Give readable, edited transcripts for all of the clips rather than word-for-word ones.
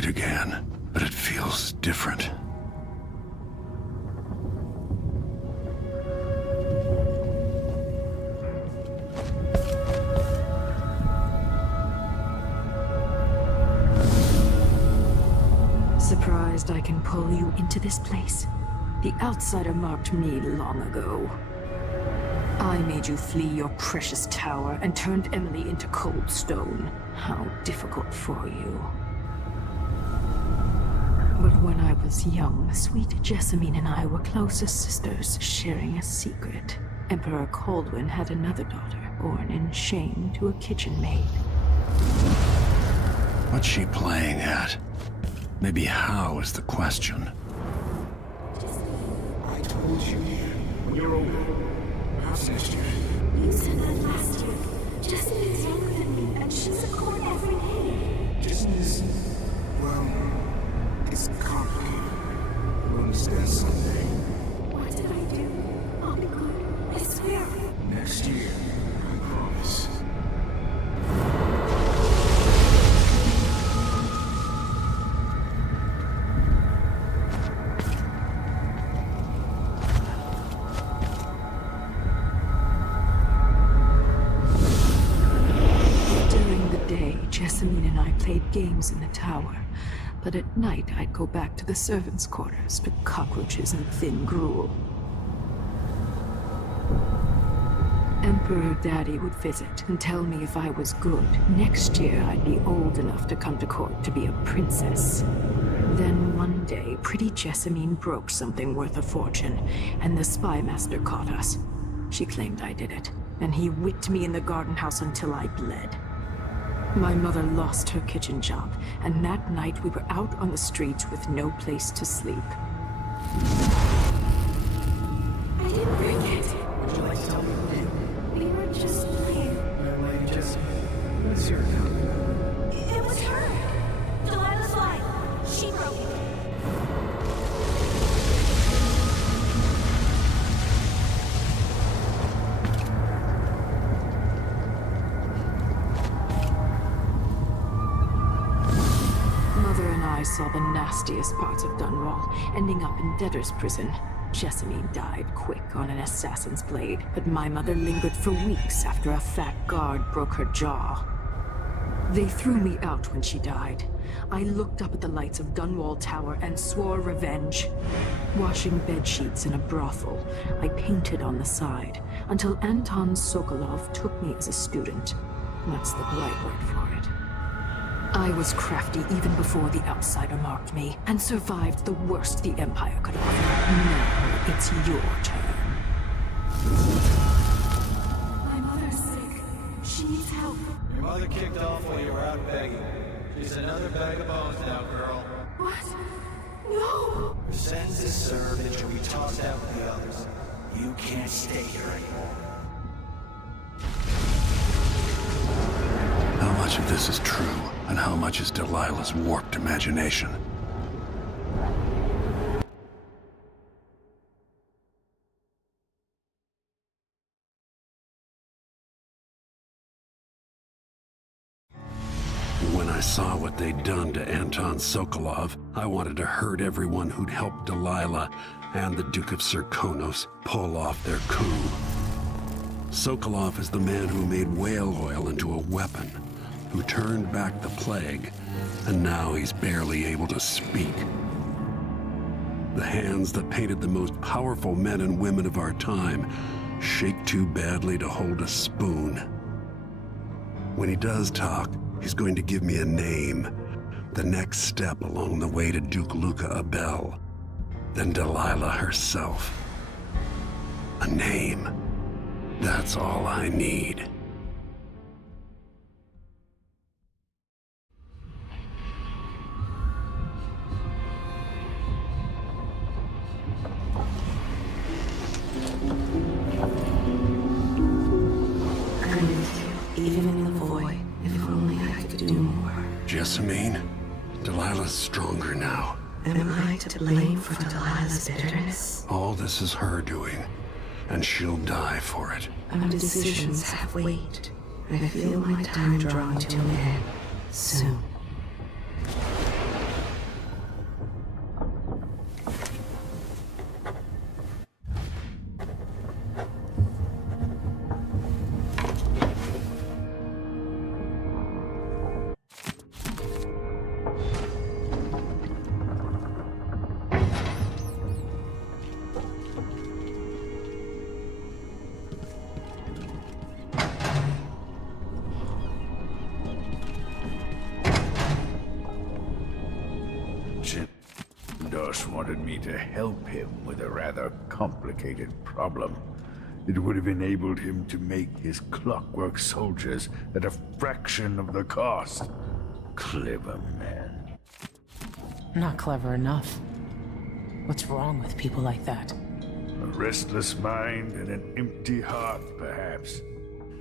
it again, but it feels different. Surprised I can pull you into this place? The outsider marked me long ago. I made you flee your precious tower and turned Emily into cold stone. How difficult for you. But when I was young, sweet Jessamine and I were close as sisters, sharing a secret. Emperor Kaldwin had another daughter, born in shame to a kitchen maid. What's she playing at? Maybe how is the question. I told you, when you're older, perhaps next year. You said that last year. Jessamine is younger than me, and she's at court every day. Jason is, well, it's complicated. You'll understand someday. What did I do? I'll be good. I swear. Next year, I promise. Jessamine and I played games in the tower, but at night I'd go back to the servants' quarters to cockroaches and thin gruel. Emperor Daddy would visit and tell me if I was good. Next year I'd be old enough to come to court to be a princess. Then one day, pretty Jessamine broke something worth a fortune, and the spy master caught us. She claimed I did it, and he whipped me in the garden house until I bled. My mother lost her kitchen job, and that night we were out on the streets with no place to sleep. I didn't break it. Would you like to tell me what you did? We were just playing. Young lady Jessamine, what is your account? It was her. Delilah's lie. She broke it. I saw the nastiest parts of Dunwall, ending up in debtor's prison. Jessamine died quick on an assassin's blade, but my mother lingered for weeks after a fat guard broke her jaw. They threw me out when she died. I looked up at the lights of Dunwall Tower and swore revenge. Washing bedsheets in a brothel, I painted on the side, until Anton Sokolov took me as a student. That's the polite word for it. I was crafty even before the outsider marked me, and survived the worst the Empire could offer. Now it's your turn. My mother's sick. She needs help. Your mother kicked off while you were out begging. She's another bag of bones now, girl. What? No! Her sentence is served and she'll be tossed out with the others. You can't stay here anymore. How much of this is true, and how much is Delilah's warped imagination? When I saw what they'd done to Anton Sokolov, I wanted to hurt everyone who'd helped Delilah and the Duke of Serkonos pull off their coup. Sokolov is the man who made whale oil into a weapon, who turned back the plague, and now he's barely able to speak. The hands that painted the most powerful men and women of our time shake too badly to hold a spoon. When he does talk, he's going to give me a name, the next step along the way to Duke Luca Abel, then Delilah herself. A name. That's all I need. Even in the void, if only I could do more. Jessamine, Delilah's stronger now. Am I to blame for Delilah's bitterness? All this is her doing, and she'll die for it. Our decisions have weight. I feel my time drawing to an end soon. Jindosh wanted me to help him with a rather complicated problem. It would have enabled him to make his clockwork soldiers at a fraction of the cost. Clever man. Not clever enough. What's wrong with people like that? A restless mind and an empty heart, perhaps.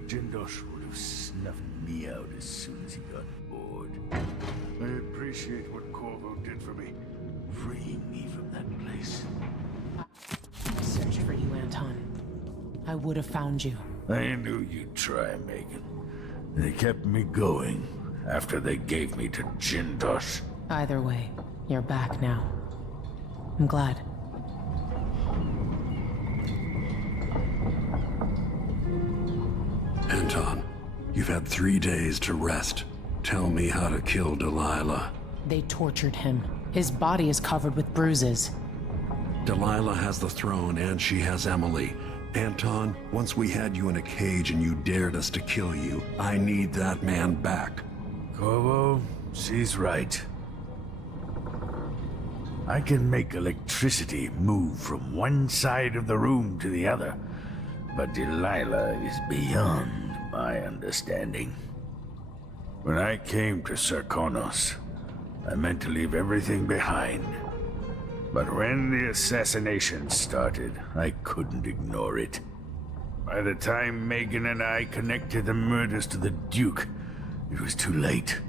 Jindosh would have snuffed me out as soon as he got bored. I appreciate what Corvo did for me, freeing me from that place. I searched for you, Anton. I would have found you. I knew you'd try, Megan. They kept me going after they gave me to Jindosh. Either way, you're back now. I'm glad. Anton, you've had 3 days to rest. Tell me how to kill Delilah. They tortured him. His body is covered with bruises. Delilah has the throne and she has Emily. Anton, once we had you in a cage and you dared us to kill you, I need that man back. Corvo, she's right. I can make electricity move from one side of the room to the other, but Delilah is beyond my understanding. When I came to Serkonos, I meant to leave everything behind. But when the assassination started, I couldn't ignore it. By the time Megan and I connected the murders to the Duke, it was too late.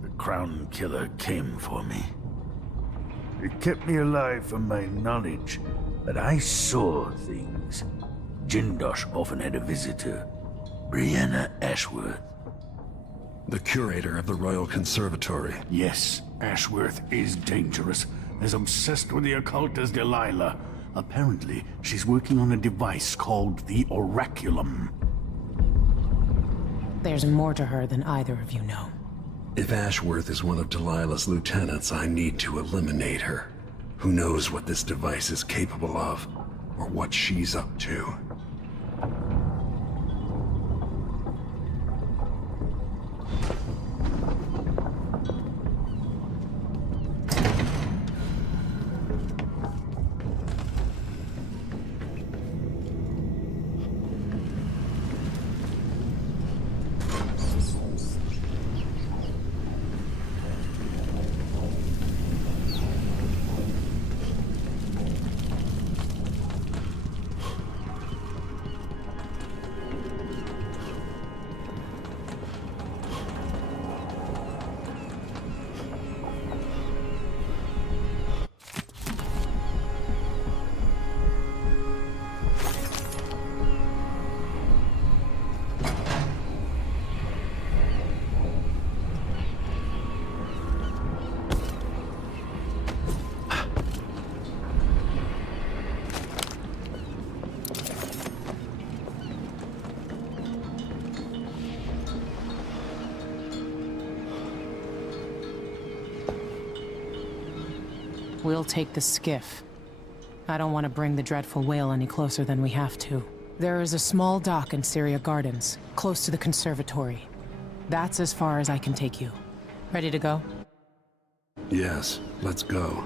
The Crown Killer came for me. It kept me alive from my knowledge that I saw things. Jindosh often had a visitor, Brianna Ashworth. The curator of the Royal Conservatory. Yes, Ashworth is dangerous. As obsessed with the occult as Delilah. Apparently, she's working on a device called the Oraculum. There's more to her than either of you know. If Ashworth is one of Delilah's lieutenants, I need to eliminate her. Who knows what this device is capable of, or what she's up to. We'll take the skiff. I don't want to bring the dreadful whale any closer than we have to. There is a small dock in Syria Gardens, close to the conservatory. That's as far as I can take you. Ready to go? Yes, let's go.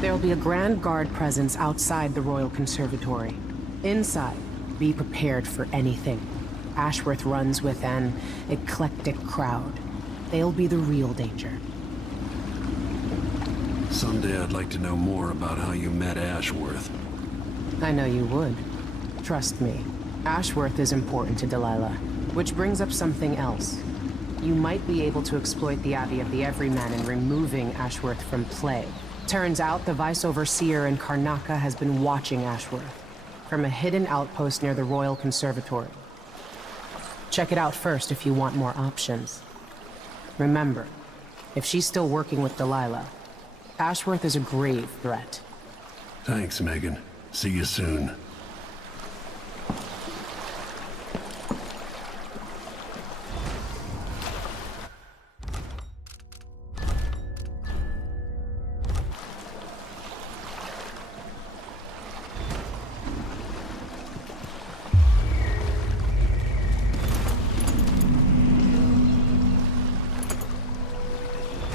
There'll be a Grand Guard presence outside the Royal Conservatory. Inside, be prepared for anything. Ashworth runs with an eclectic crowd. They'll be the real danger. Someday I'd like to know more about how you met Ashworth. I know you would. Trust me. Ashworth is important to Delilah. Which brings up something else. You might be able to exploit the Abbey of the Everyman in removing Ashworth from play. Turns out the Vice Overseer in Karnaca has been watching Ashworth from a hidden outpost near the Royal Conservatory. Check it out first if you want more options. Remember, if she's still working with Delilah, Ashworth is a grave threat. Thanks, Megan. See you soon.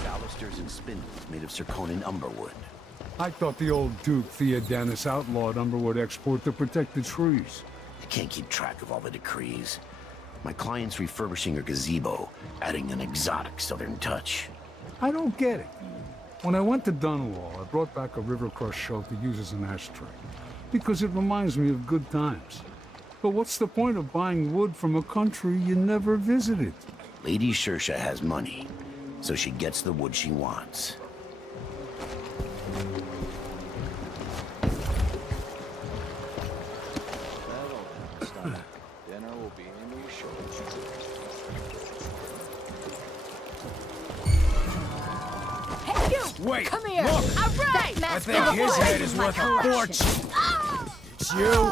Balusters and spindles made of zirconin umberwood. I thought the old Duke Theodanis outlawed Umberwood export to protect the trees. I can't keep track of all the decrees. My client's refurbishing her gazebo, adding an exotic southern touch. I don't get it. When I went to Dunwall, I brought back a river crust shell to use as an ashtray, because it reminds me of good times. But what's the point of buying wood from a country you never visited? Lady Shersha has money, so she gets the wood she wants. Dinner will be in your shorts. Hey, you! Wait! Come here! Look! All right! I think his head is worth a fortune. It's you.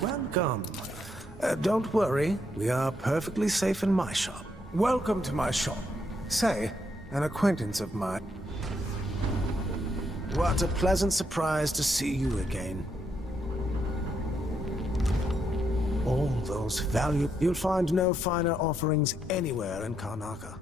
Welcome. Don't worry, we are perfectly safe in my shop. Welcome to my shop. Say, an acquaintance of mine. What a pleasant surprise to see you again. All those valuable... You'll find no finer offerings anywhere in Karnaca.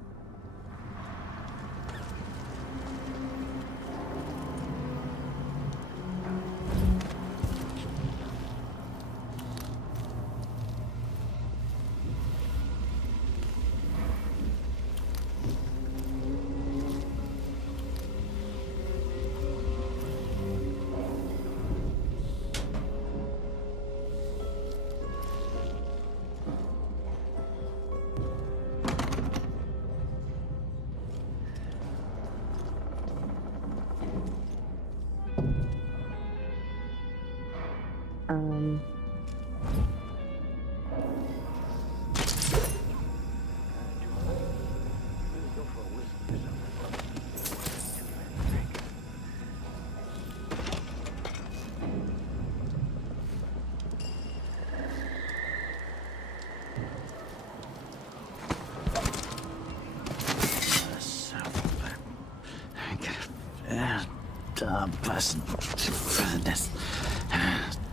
Person.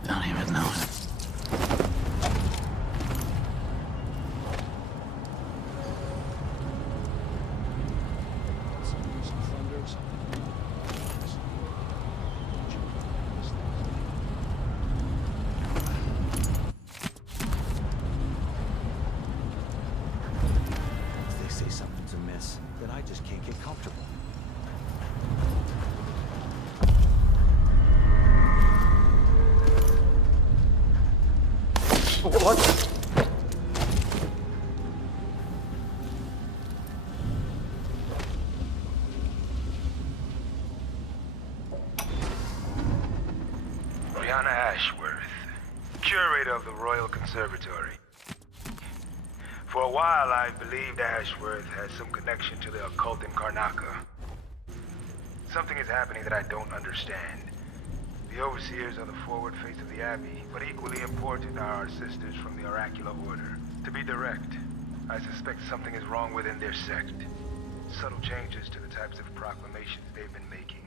Don't even know it. If they say something's amiss, then I just can't get comfortable. What? Brianna Ashworth, curator of the Royal Conservatory. For a while, I believed Ashworth has some connection to the occult in Karnaca. Something is happening that I don't understand. The overseers are the forward face of the Abbey, but equally important are our sisters from the Oracular Order. To be direct, I suspect something is wrong within their sect. Subtle changes to the types of proclamations they've been making.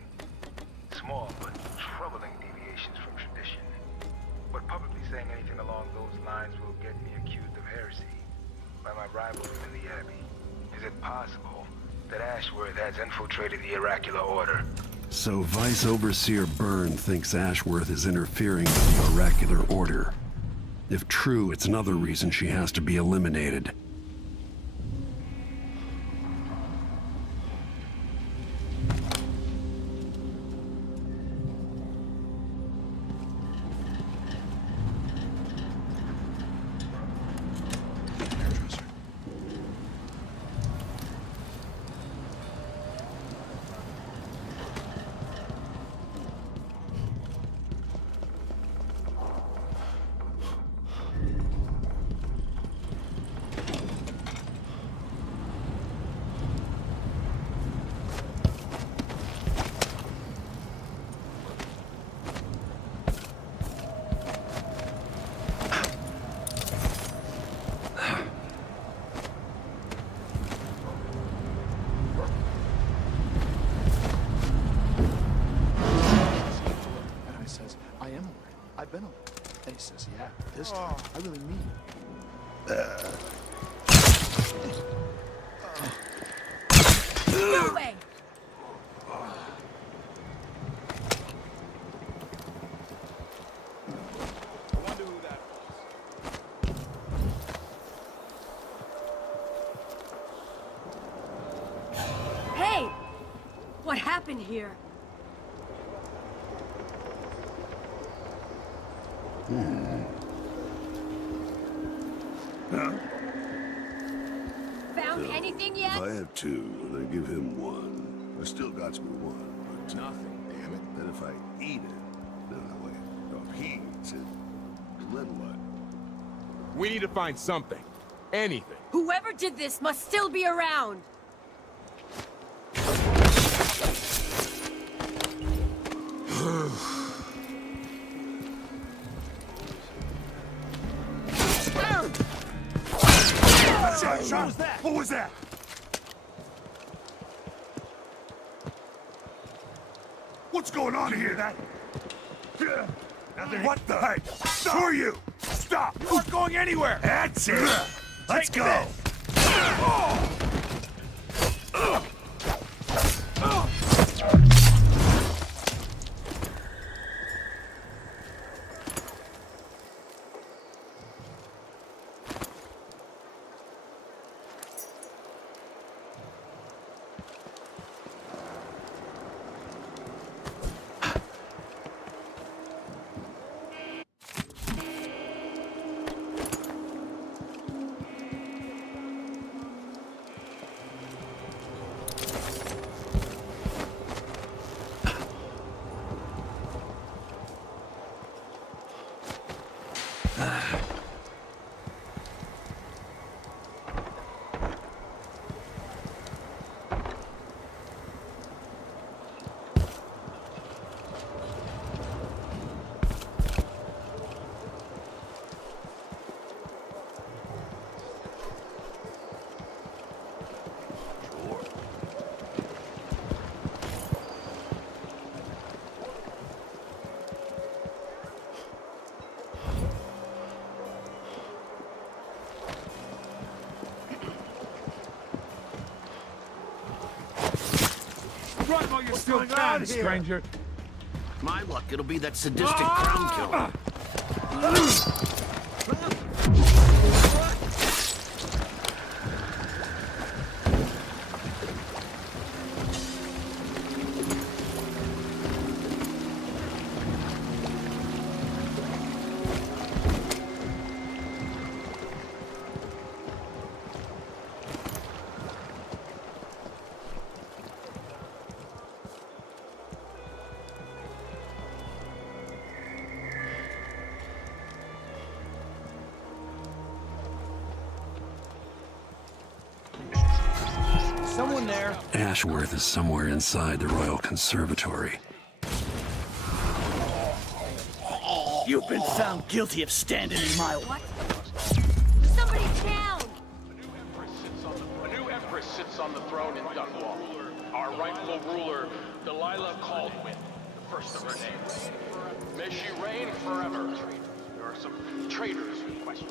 Small but troubling deviations from tradition. But publicly saying anything along those lines will get me accused of heresy by my rivals within the Abbey. Is it possible that Ashworth has infiltrated the Oracular Order? So Vice Overseer Byrne thinks Ashworth is interfering with the Oracular Order. If true, it's another reason she has to be eliminated. I've been on. And he says, yeah, this time, I really mean it. No way! Hey! What happened here? Found anything yet? If I have two, and I give him one, I still got me one, but nothing, damn it. Then if I eat it, no, wait. No, if he eats it, then what? We need to find something. Anything. Whoever did this must still be around! What was that? What was that? What's going on here? That? Nothing. What the? Hey, stop. Who are you? Stop! You aren't going anywhere! That's it! Let's go! Run while you're still down, stranger. My luck, it'll be that sadistic crown killer. Someone there. Ashworth is somewhere inside the Royal Conservatory. You've been found guilty of standing in my way. Somebody's down! A new empress sits on the throne in Dunwall. Our rightful ruler, Delilah Caldwin, the first of her name. May she reign forever. There are some traitors who question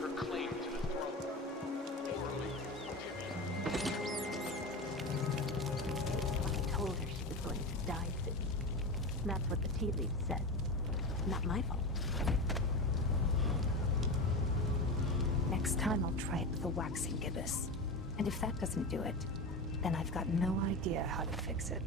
her claim to the throne. I told her she was going to die soon. That's what the tea leaves said. Not my fault. Next time I'll try it with a waxing gibbous. And if that doesn't do it, then I've got no idea how to fix it.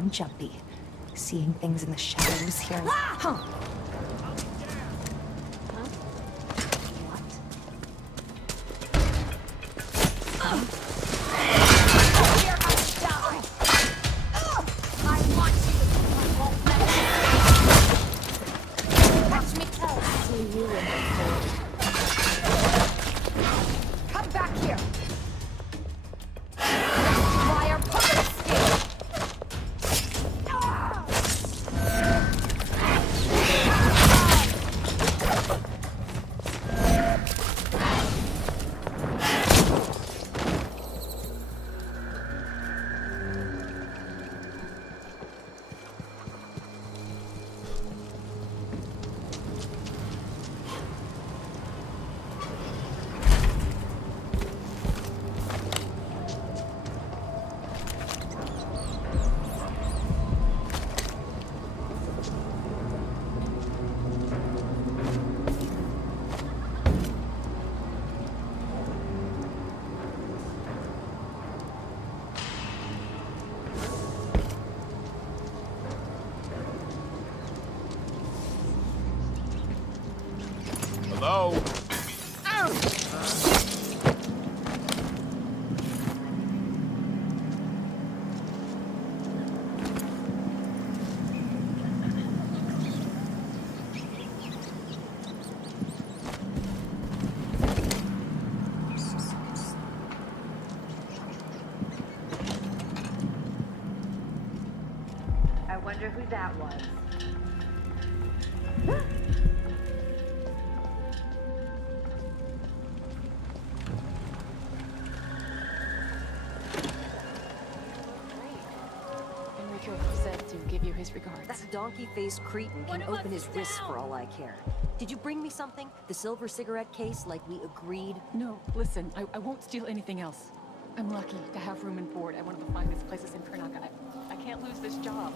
gone jumpy. Seeing things in the shadows, hearing... Huh. Come back here! Why are puppets still? Hello? I wonder who that was. Enrico said to give you his regards. That donkey-faced cretin can open his wrists for all I care. Did you bring me something? The silver cigarette case like we agreed? No, listen, I won't steal anything else. I'm lucky to have room and board at one of the finest places in Karnaca. I can't lose this job.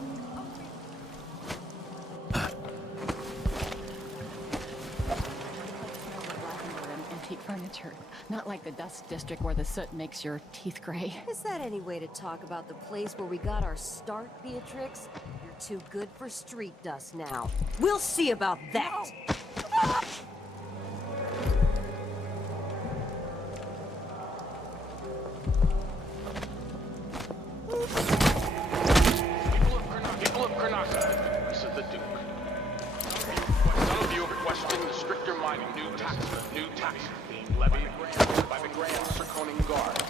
Antique furniture. Not like the dust district where the soot makes your teeth gray. Is that any way to talk about the place where we got our start, Beatrix? You're too good for street dust now. We'll see about that! People of Karnaca, this is the Duke. Some of you have questioned the stricter mining new taxes being levied by the Grand Circoning Guard.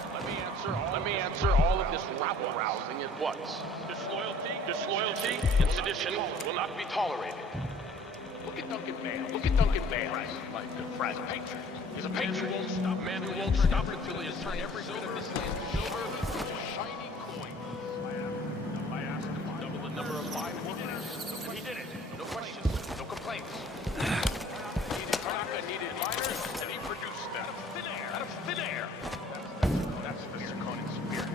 Let me answer all of this rabble-rousing at once. Disloyalty, and sedition will not be tolerated. Look at Duncan Bale. My good friend, patriot. He's a patriot. A man who won't stop until he has turned every bit of this land to silver into shiny coins. I asked him to double the number of mine workers, and he did it. No questions, no complaints. Karnaca needed miners, and he produced them. Out of thin air. That's the Circoning spirit.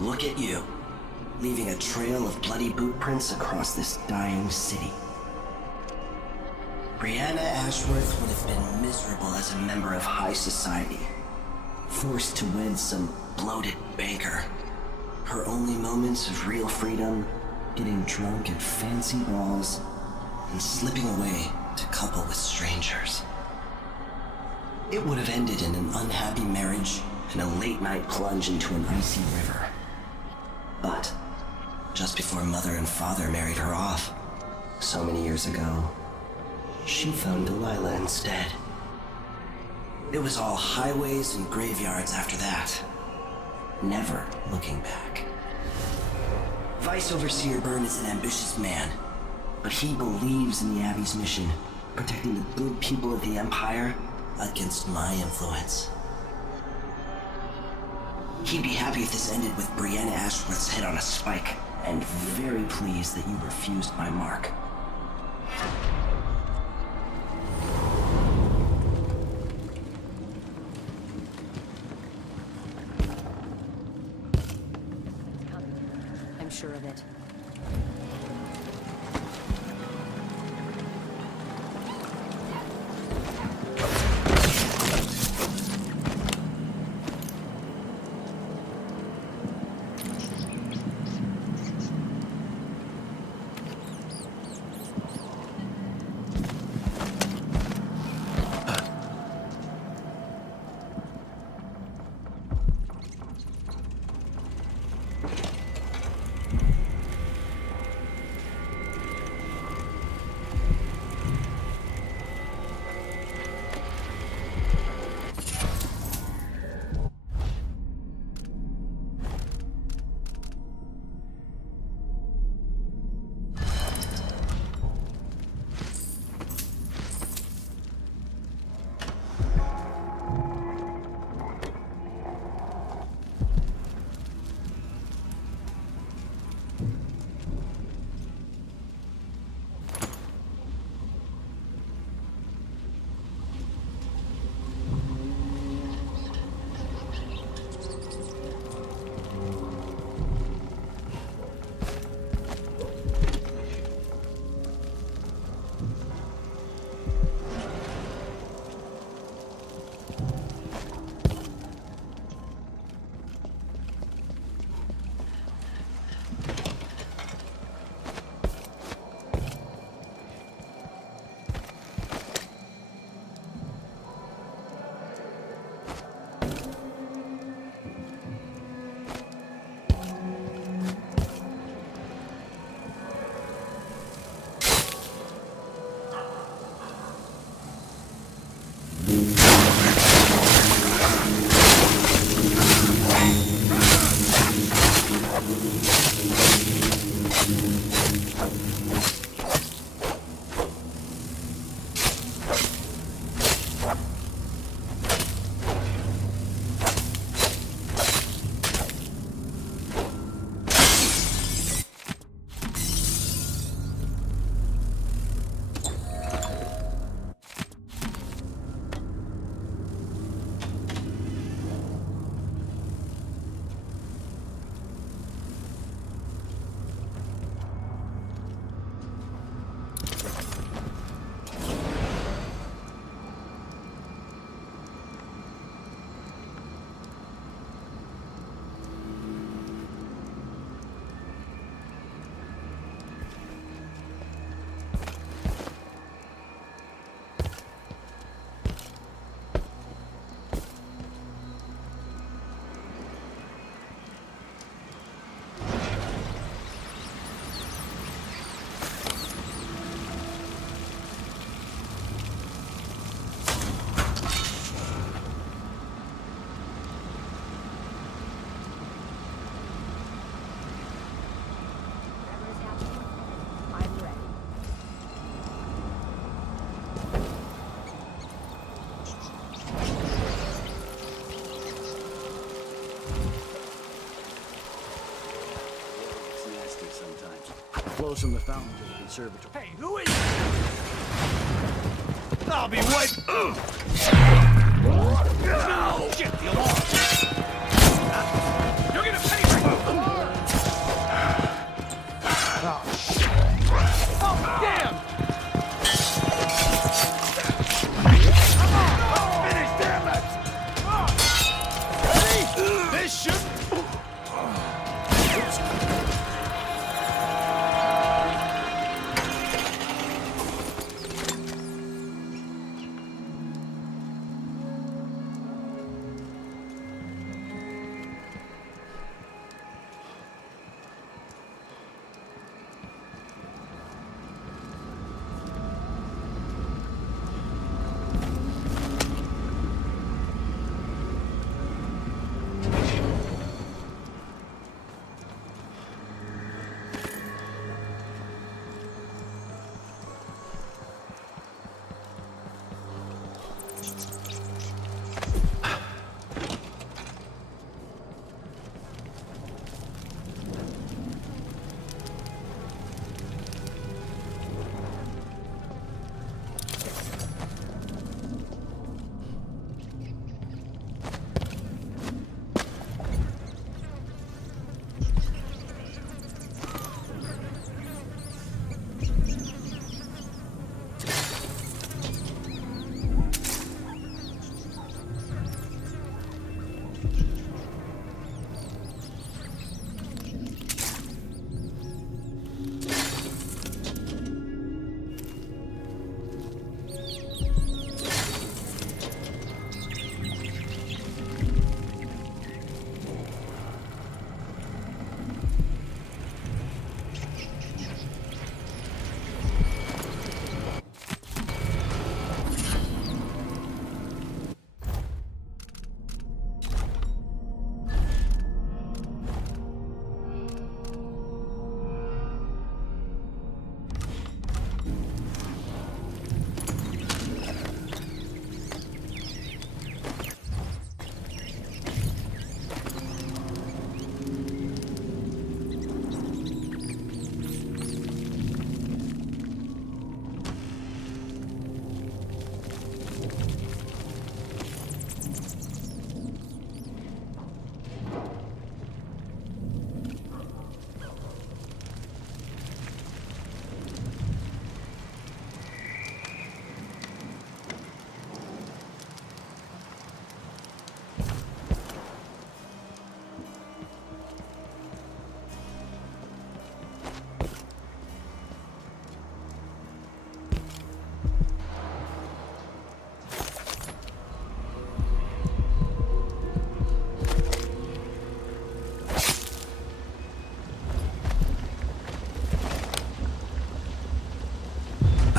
Look at you, leaving a trail of bloody boot prints across this dying city. Brianna Ashworth would have been miserable as a member of high society, forced to wed some bloated banker. Her only moments of real freedom, getting drunk at fancy balls, and slipping away to couple with strangers. It would have ended in an unhappy marriage and a late-night plunge into an icy river. But just before Mother and Father married her off, so many years ago, she found Delilah instead. It was all highways and graveyards after that. Never looking back. Vice Overseer Byrne is an ambitious man, but he believes in the Abbey's mission, protecting the good people of the Empire against my influence. He'd be happy if this ended with Brianna Ashworth's head on a spike, and very pleased that you refused my mark. I'm sure of it. Flows from the fountain to the conservatory. Hey, who is it? I'll be right. No! Get the alarm! You're gonna pay for it! Oh, damn! Finish, damn it! Ready? This should.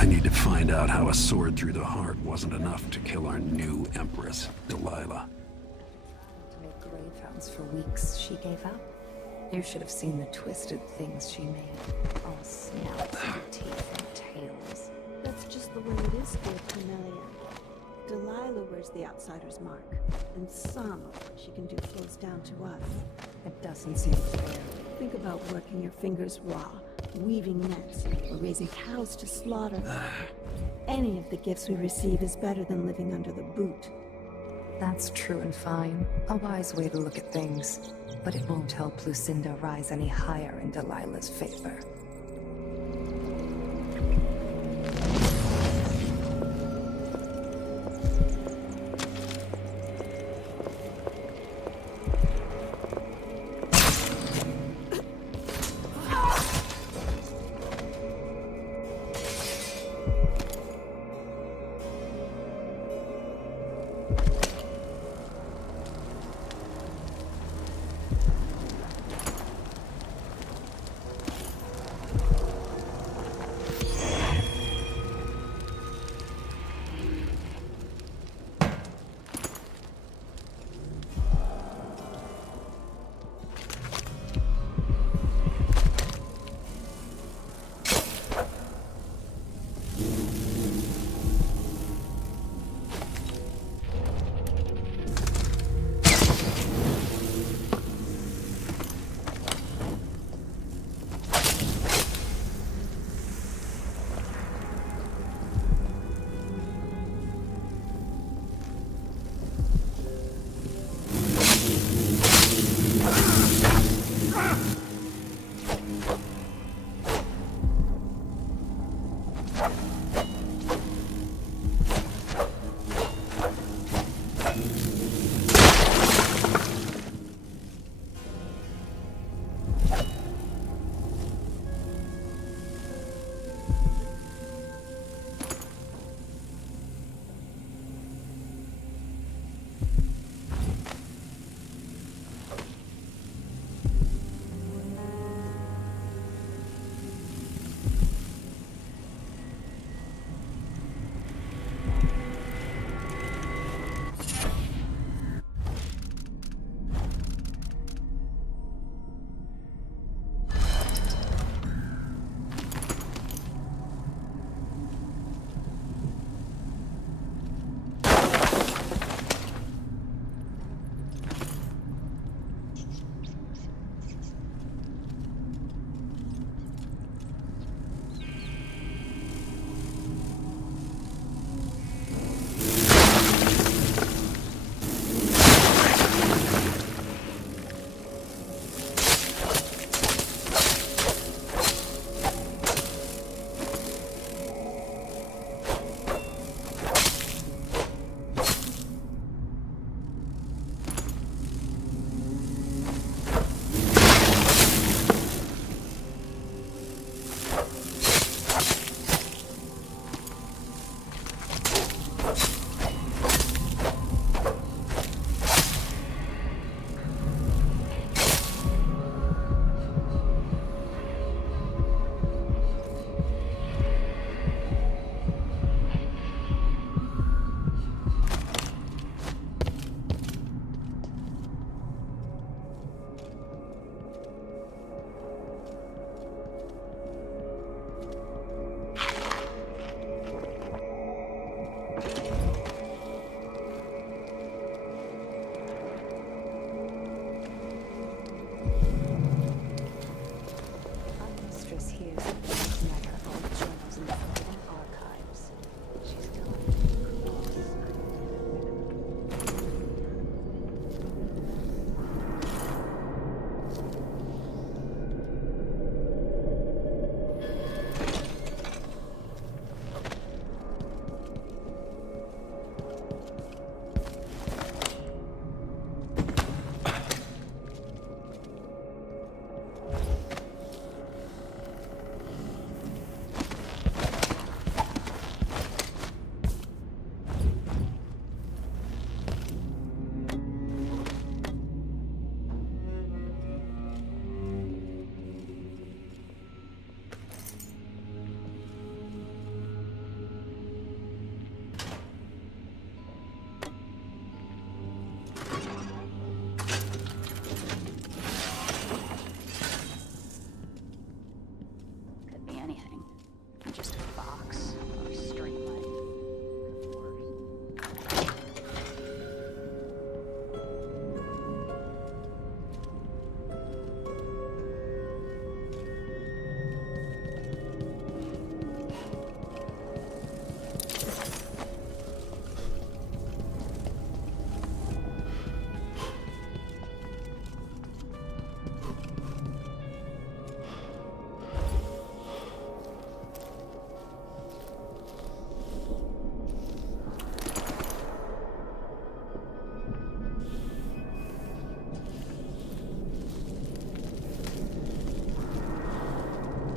need to find out how a sword through the heart wasn't enough to kill our new empress, Delilah. To make greyhounds for weeks, she gave up. You should have seen the twisted things she made. All snouts and teeth and tails. That's just the way it is, dear Cornelia. Delilah wears the outsider's mark, and some of what she can do flows down to us. It doesn't seem fair. Think about working your fingers raw, weaving nets, or raising cows to slaughter. Any of the gifts we receive is better than living under the boot. That's true and fine. A wise way to look at things. But it won't help Lucinda rise any higher in Delilah's favor.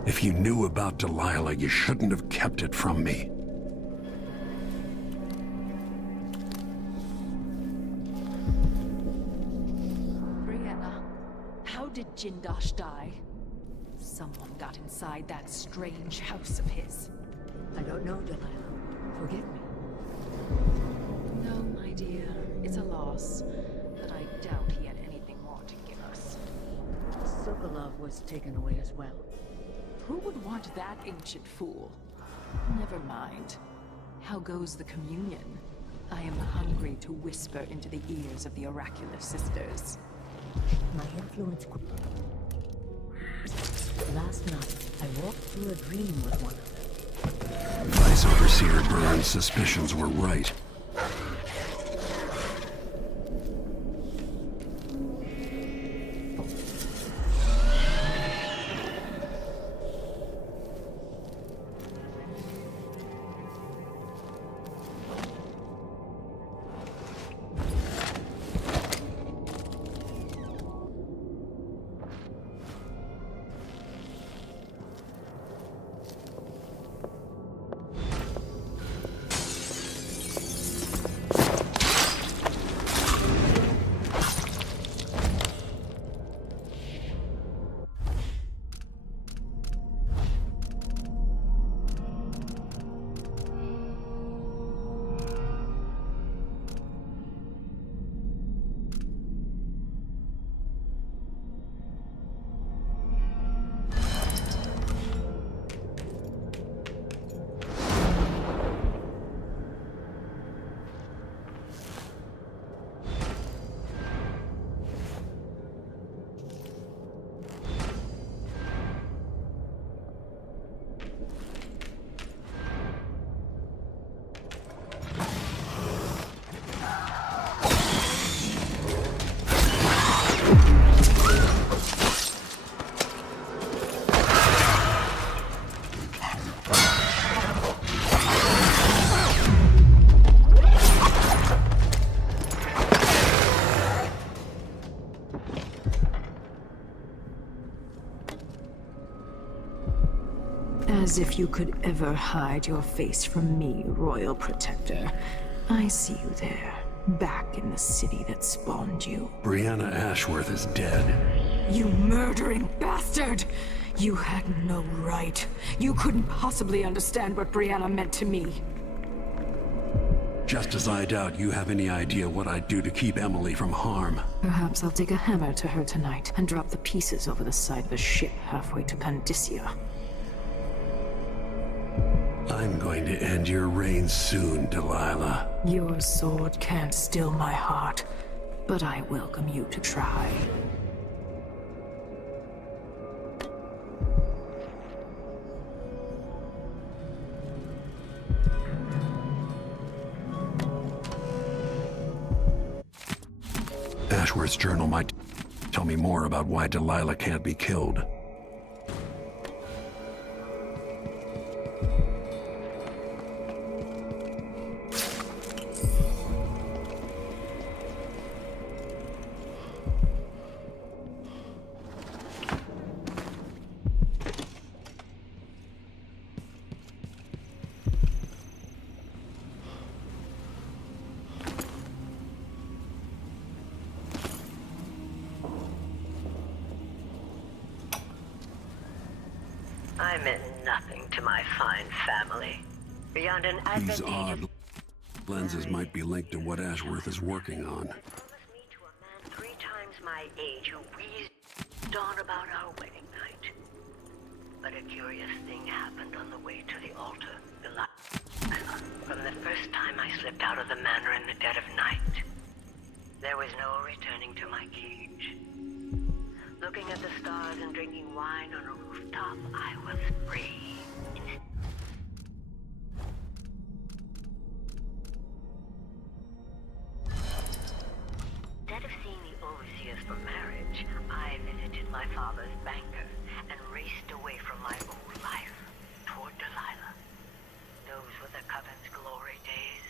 If you knew about Delilah, you shouldn't have kept it from me. Brianna, how did Jindosh die? Someone got inside that strange house of his. I don't know, Delilah. Forgive me. No, my dear. It's a loss. But I doubt he had anything more to give us. Sokolov was taken away as well. Who would want that ancient fool? Never mind. How goes the communion? I am hungry to whisper into the ears of the oracular sisters. My influence grew. Last night, I walked through a dream with one of them. Vice Overseer Burns' suspicions were right. As if you could ever hide your face from me, Royal Protector. I see you there, back in the city that spawned you. Brianna Ashworth is dead. You murdering bastard! You had no right. You couldn't possibly understand what Brianna meant to me. Just as I doubt you have any idea what I'd do to keep Emily from harm. Perhaps I'll take a hammer to her tonight and drop the pieces over the side of a ship halfway to Pandysia. I'm going to end your reign soon, Delilah. Your sword can't still my heart, but I welcome you to try. Ashworth's journal might tell me more about why Delilah can't be killed. I meant nothing to my fine family. Beyond an These advantageous... odd lenses might be linked to what Ashworth is working on. 3 times my age who wheezed on about our wedding night. But a curious thing happened on the way to the altar, Delilah. From the first time I slipped out of the manor in the dead of night, there was no returning to my cage. Looking at the stars and drinking wine on a rooftop, I was free. Instead of seeing the overseers for marriage, I visited my father's banker and raced away from my old life toward Delilah. Those were the Coven's glory days.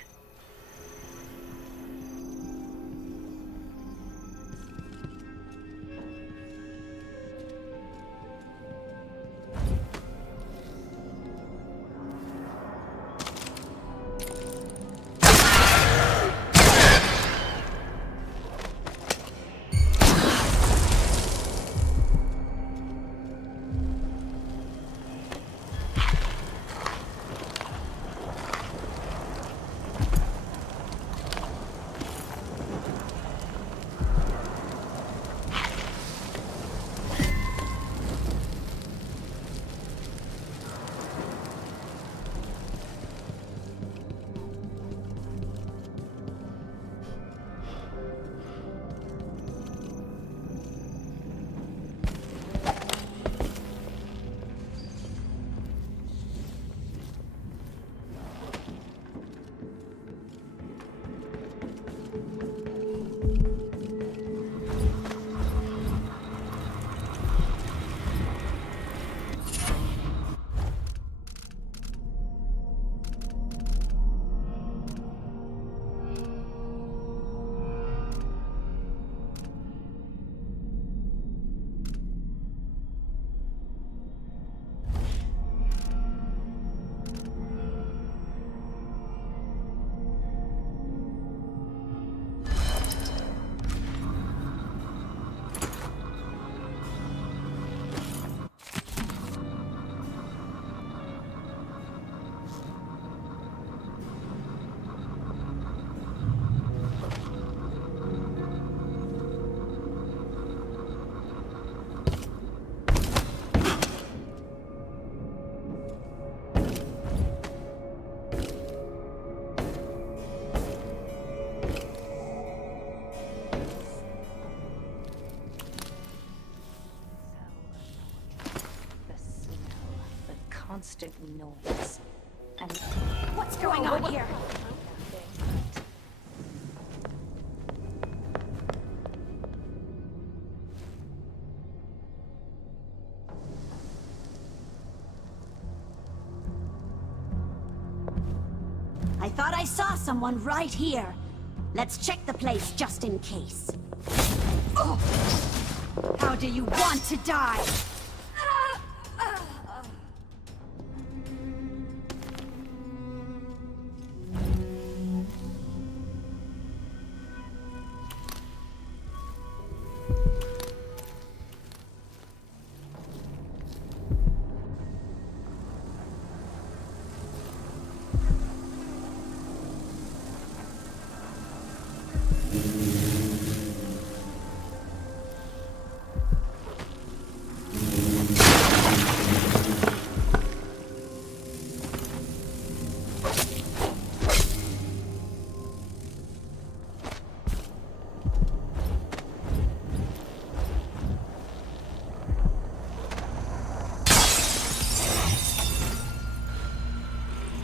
constant noise. And What's going on here? I thought I saw someone right here. Let's check the place just in case. Oh! How do you want to die?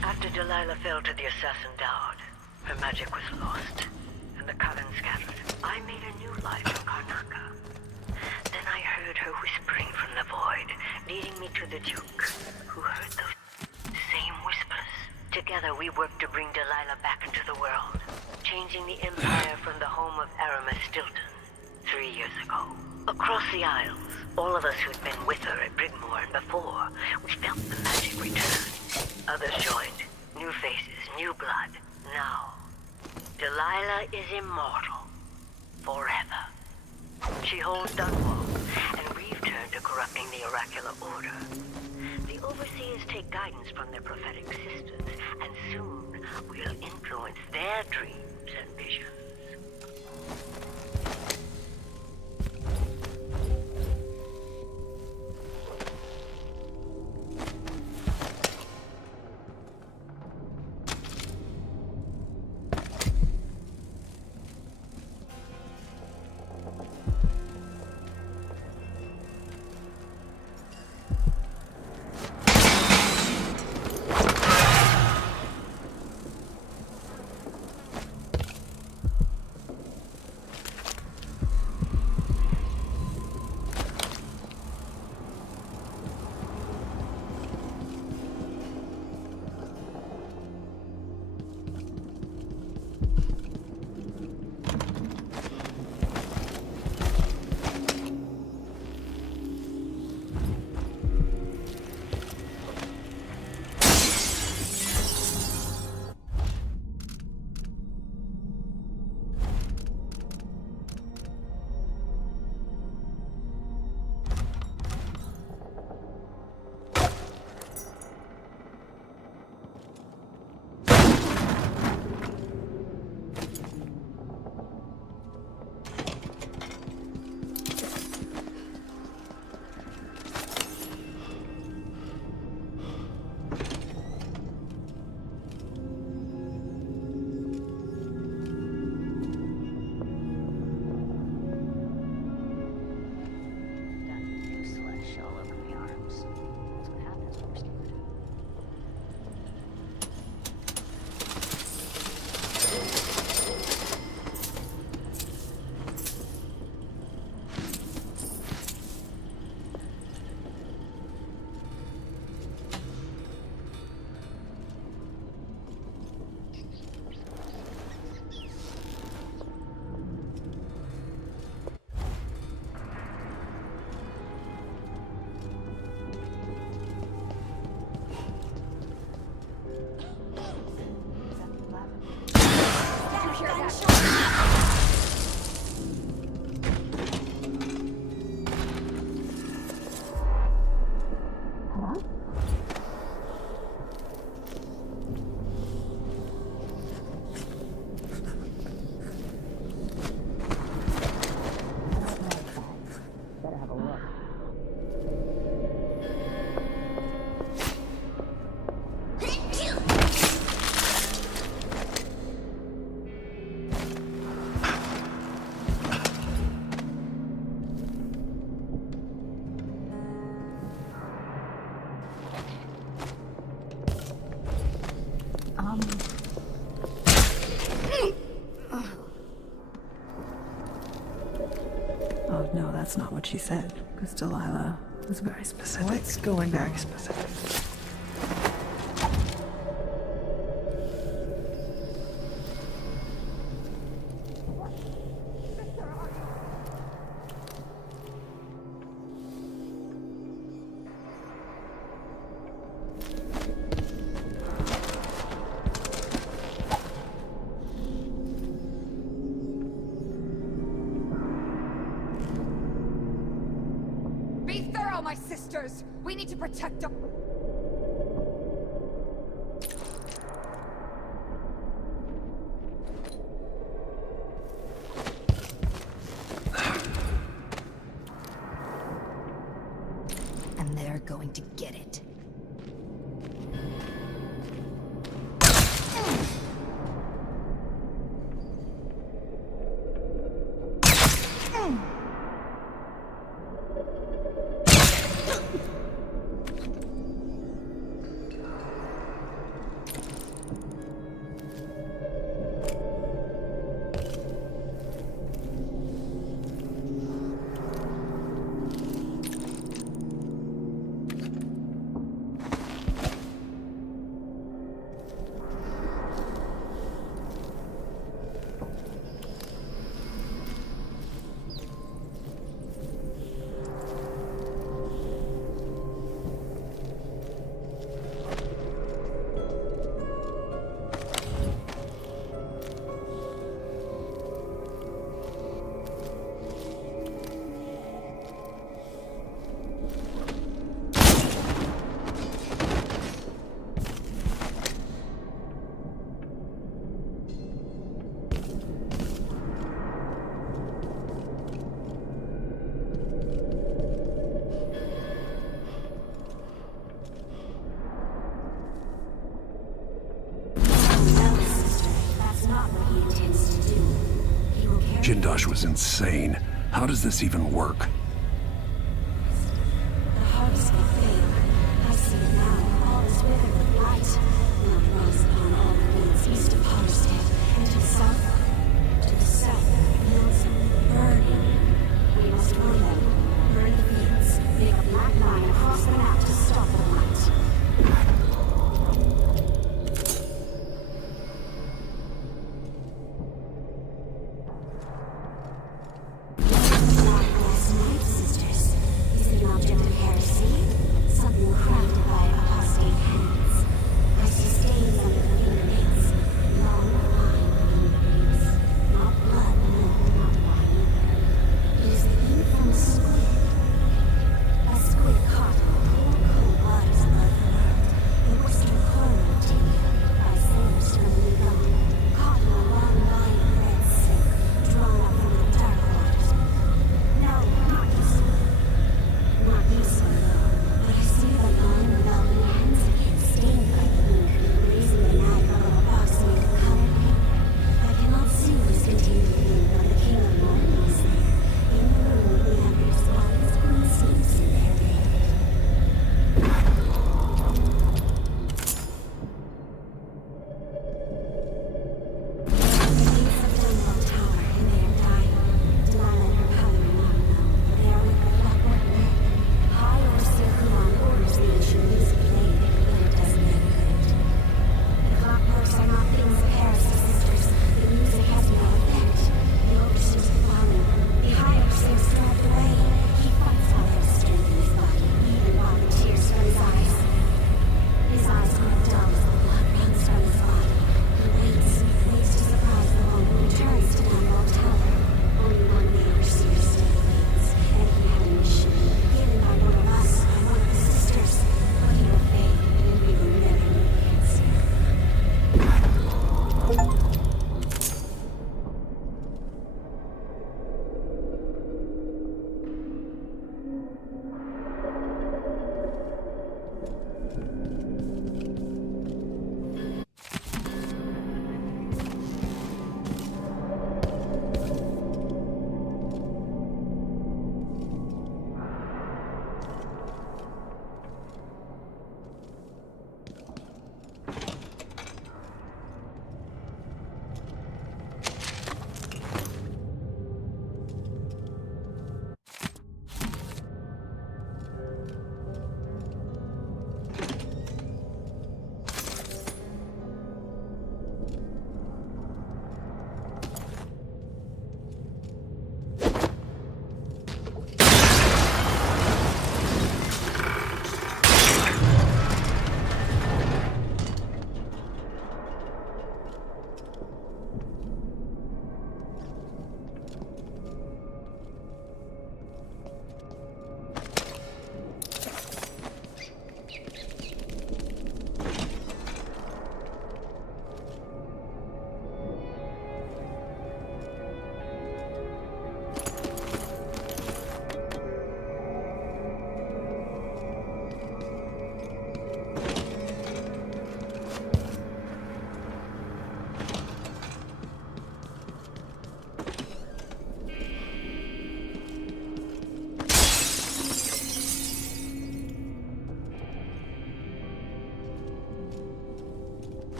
After Delilah fell to the assassin Dowd, her magic was lost, and the coven scattered. I made a new life in Karnaca. Then I heard her whispering from the void, leading me to the Duke, who heard those same whispers. Together we worked to bring Delilah back into the world, changing the Empire from the home of Aramis Stilton 3 years ago. Across the Isles, all of us who'd been with her at Brigmore and before, we felt the magic return. Others joined. New faces, new blood. Now, Delilah is immortal. Forever. She holds Dunwall, and we've turned to corrupting the oracular order. The Overseers take guidance from their prophetic sisters, and soon we'll influence their dreams and visions. That's not what she said, because Delilah was very specific. What's going Very on? specific. Be thorough, my sisters! We need to protect them! And they're going to get it. Jindosh was insane. How does this even work? The harvest will fail. I see it now. All is withered with light. Not rose upon all the winds east of Homestead, and to the south. To the south, fields burning. We must burn them. Burn the fields. Make a black line across the map to stop the light. A squid caught on a whole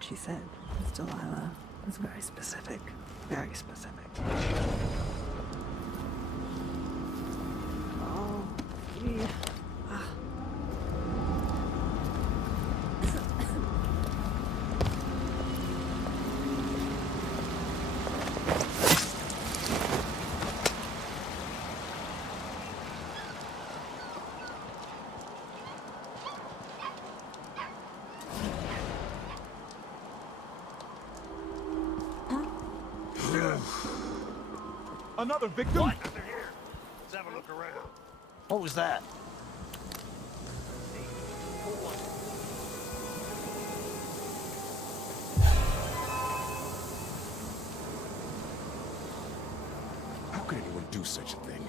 what she said. Miss Delilah was very specific. Very specific. Oh, gee. Ah. Another victim? What? Nothing here. Let's have a look around. What was that? How could anyone do such a thing?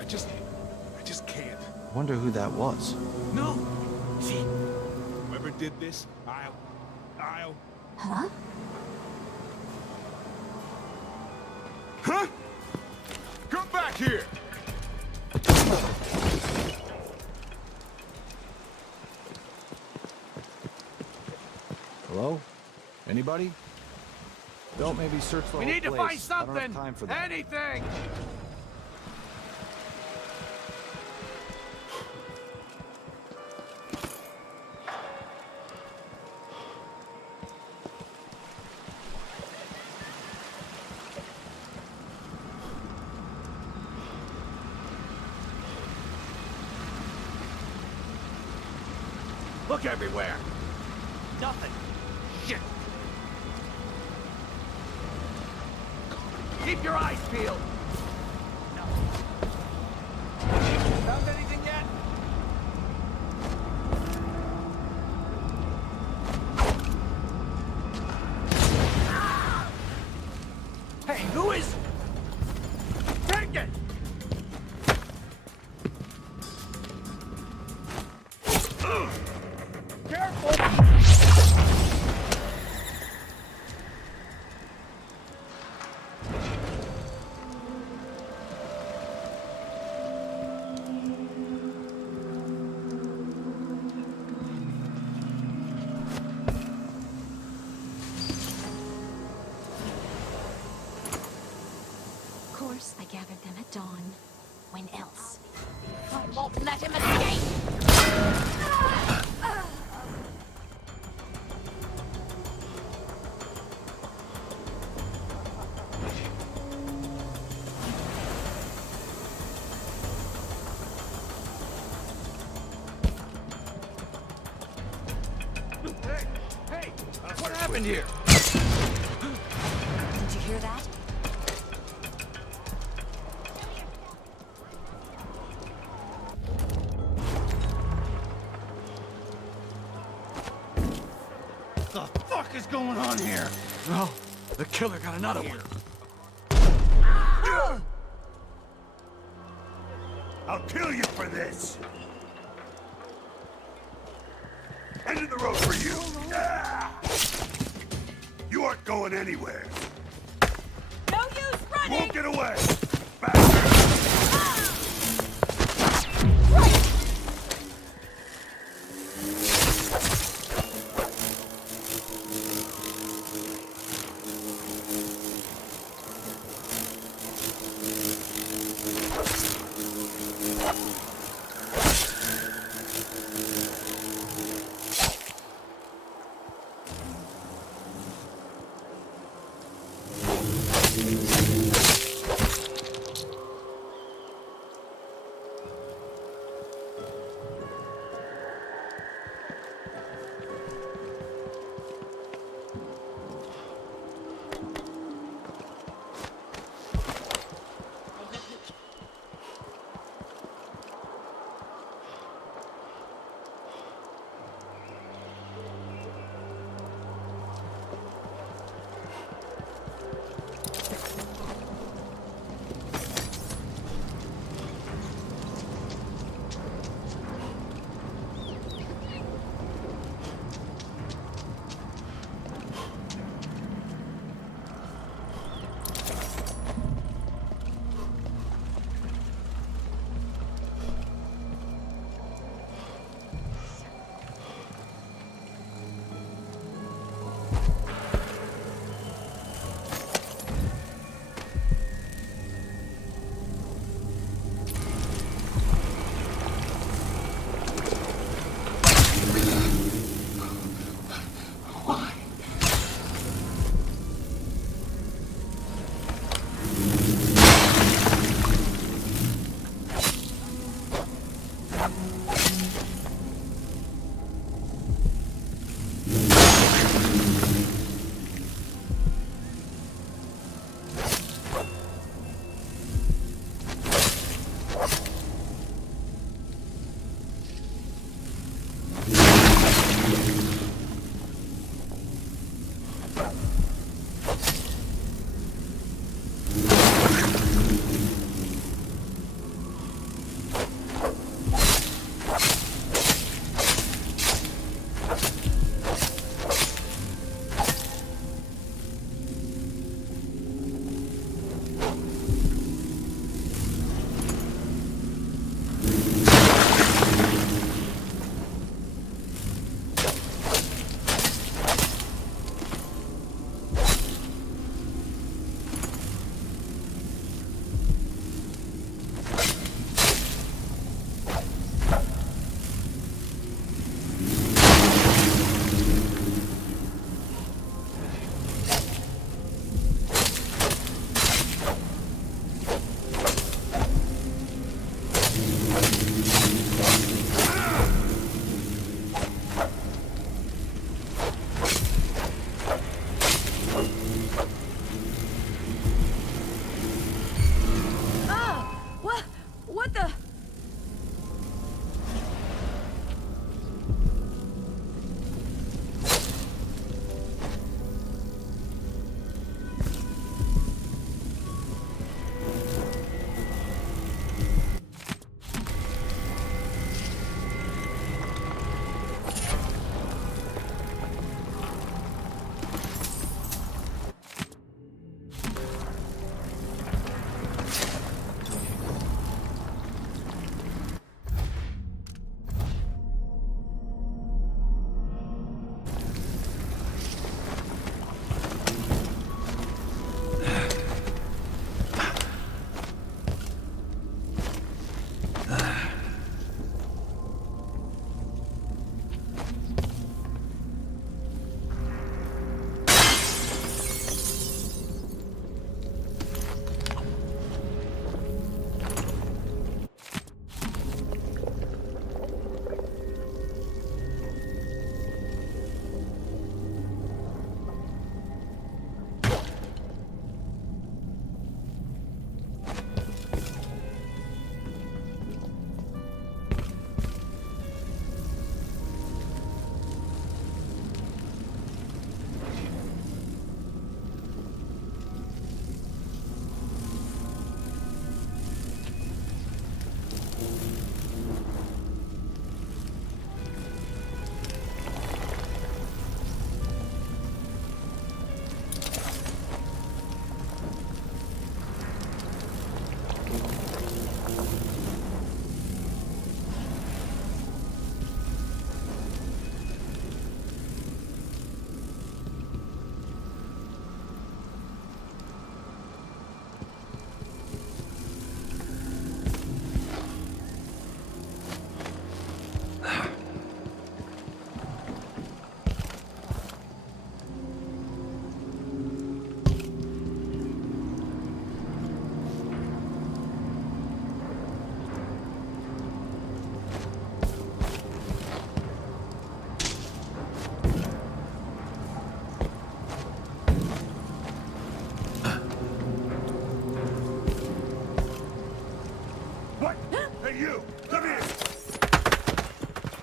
I just can't. Wonder who that was. No! See? Whoever did this, I'll... Huh? Huh? Come back here! Hello? Anybody? Don't maybe search the We whole need to place. find I don't have something! time for that. Anything! Look everywhere! Nothing! Shit! Keep your eyes peeled! No. Found anything yet? Ah! Hey, who is... Take it! Careful! Of course, I gathered them at dawn. When else? I won't let him escape! Hey! What happened here? Did you hear that? The fuck is going on here? Oh, the killer got another one. I'll kill you for this! End of the road for you! Ah! You aren't going anywhere! No use running! You won't get away!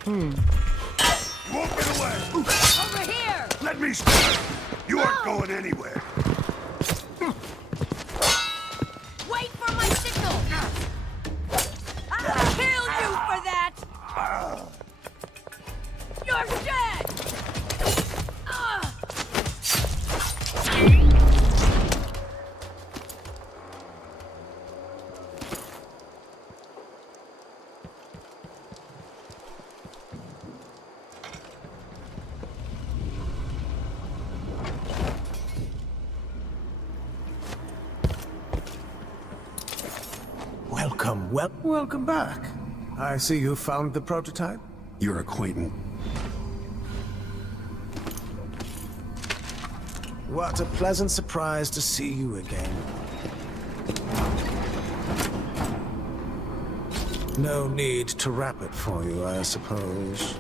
Won't get away! Over here! Let me start! You aren't going anywhere! Wait for my signal! I'll kill you for that! You're dead! Welcome back. I see you found the prototype. Your acquaintance. What a pleasant surprise to see you again. No need to wrap it for you, I suppose.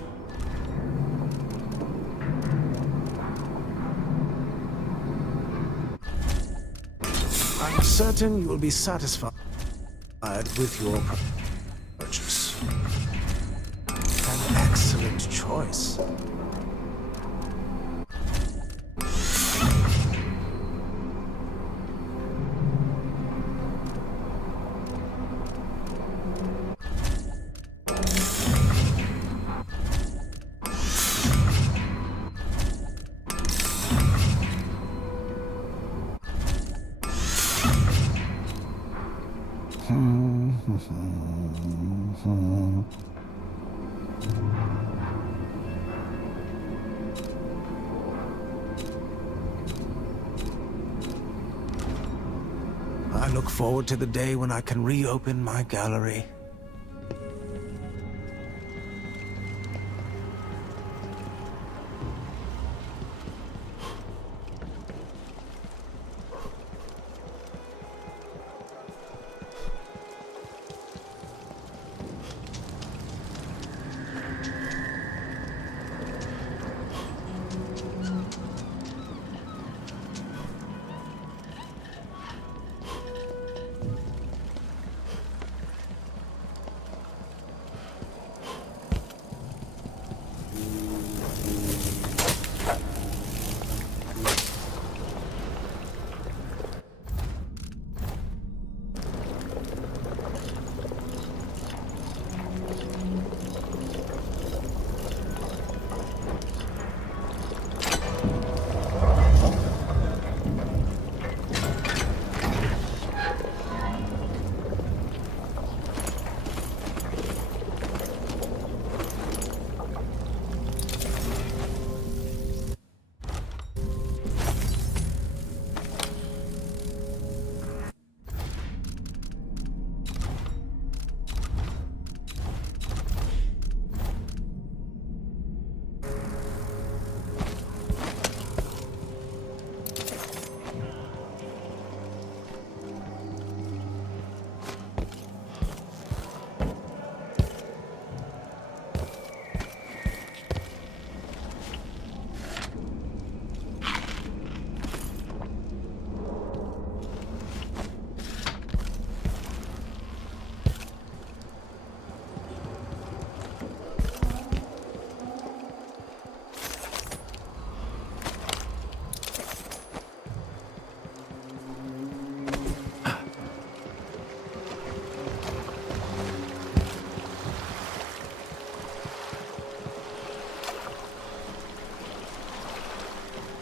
I'm certain you will be satisfied with your purchase. An excellent choice. I look forward to the day when I can reopen my gallery.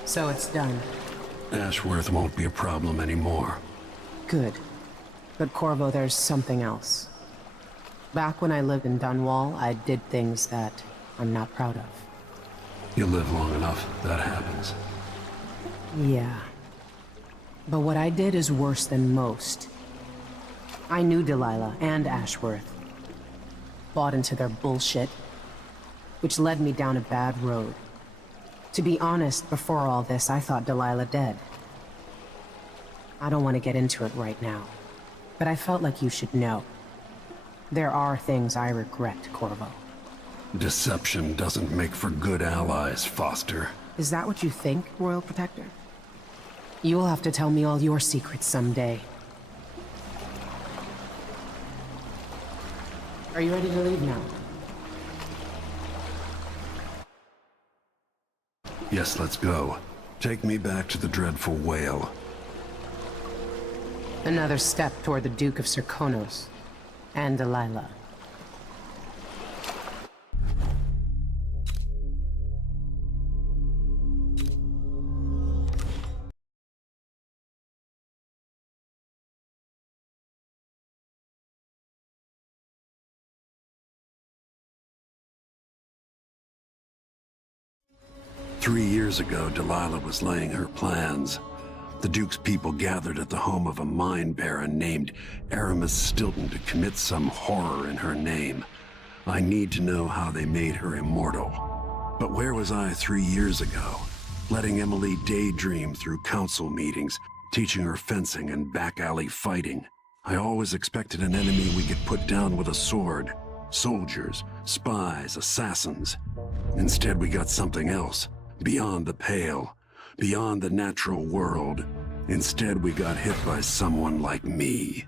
So it's done. Ashworth won't be a problem anymore. Good. But Corvo, there's something else. Back when I lived in Dunwall, I did things that I'm not proud of. You live long enough, that happens. Yeah. But what I did is worse than most. I knew Delilah and Ashworth. Bought into their bullshit, which led me down a bad road. To be honest, before all this, I thought Delilah dead. I don't want to get into it right now, but I felt like you should know. There are things I regret, Corvo. Deception doesn't make for good allies, Foster. Is that what you think, Royal Protector? You will have to tell me all your secrets someday. Are you ready to leave now? Yes, let's go. Take me back to the dreadful whale. Another step toward the Duke of Serkonos and Delilah. Years ago, Delilah was laying her plans. The Duke's people gathered at the home of a mine baron named Aramis Stilton to commit some horror in her name. I need to know how they made her immortal. But where was I 3 years ago? Letting Emily daydream through council meetings, teaching her fencing and back alley fighting. I always expected an enemy we could put down with a sword. Soldiers, spies, assassins. Instead, we got something else. Beyond the pale, beyond the natural world. Instead, we got hit by someone like me.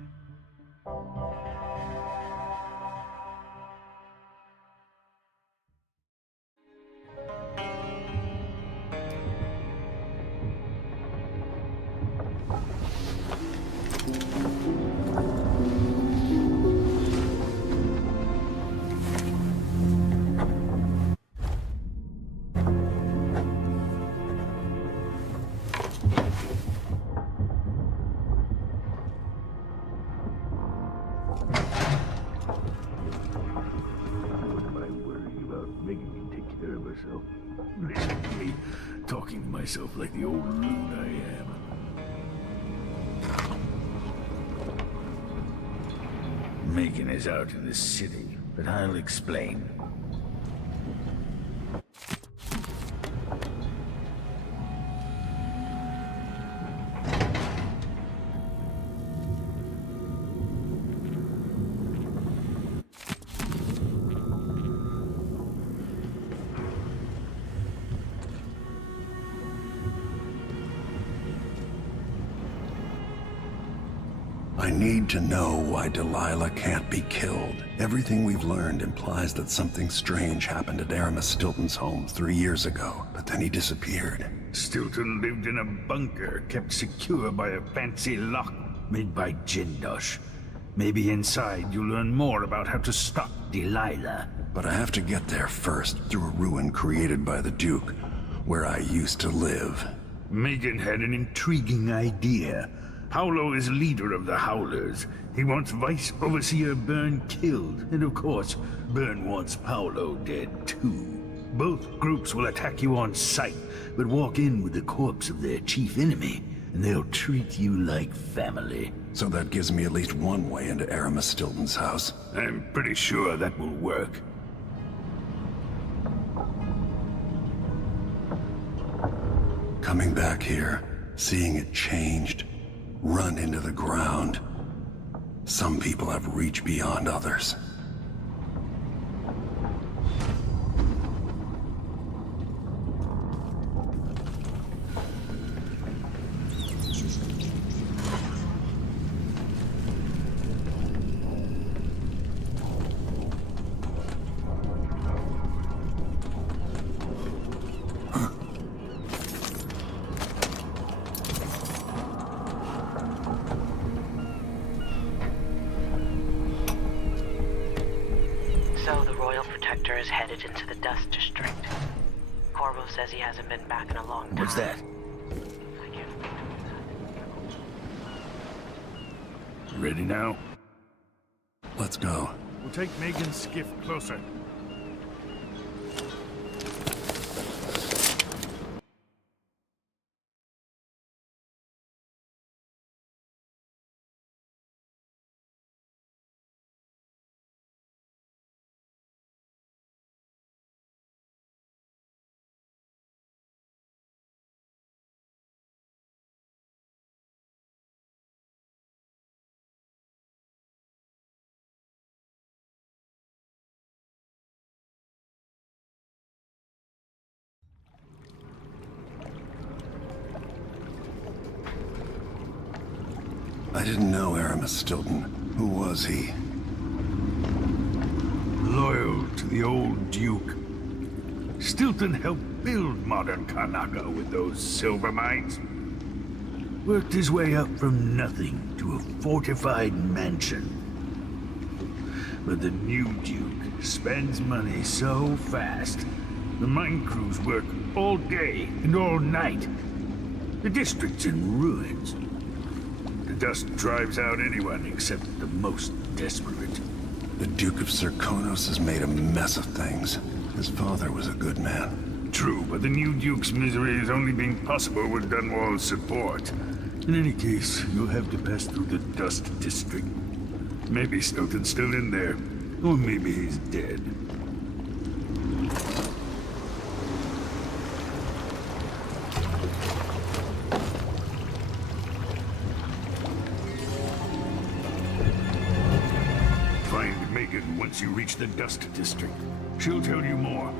Listen to me, talking to myself like the old loon I am. Megan is out in the city, but I'll explain. I need to know why Delilah can't be killed. Everything we've learned implies that something strange happened at Aramis Stilton's home 3 years ago, but then he disappeared. Stilton lived in a bunker kept secure by a fancy lock made by Jindosh. Maybe inside you'll learn more about how to stop Delilah. But I have to get there first, through a ruin created by the Duke, where I used to live. Megan had an intriguing idea. Paolo is leader of the Howlers. He wants Vice Overseer Byrne killed, and of course, Byrne wants Paolo dead too. Both groups will attack you on sight, but walk in with the corpse of their chief enemy, and they'll treat you like family. So that gives me at least one way into Aramis Stilton's house. I'm pretty sure that will work. Coming back here, seeing it changed, run into the ground. Some people have reached beyond others. So the Royal Protector is headed into the Dust District. Corvo says he hasn't been back in a long time. What's that? Ready now? Let's go. We'll take Megan's skiff closer. I didn't know Aramis Stilton. Who was he? Loyal to the old Duke. Stilton helped build modern Karnaca with those silver mines. Worked his way up from nothing to a fortified mansion. But the new Duke spends money so fast, the mine crews work all day and all night. The district's in ruins. The dust drives out anyone except the most desperate. The Duke of Serkonos has made a mess of things. His father was a good man. True, but the new Duke's misery has only been possible with Dunwall's support. In any case, you'll have to pass through the Dust District. Maybe Stilton's still in there, or maybe he's dead. Find Megan once you reach the Dust District. She'll tell you more.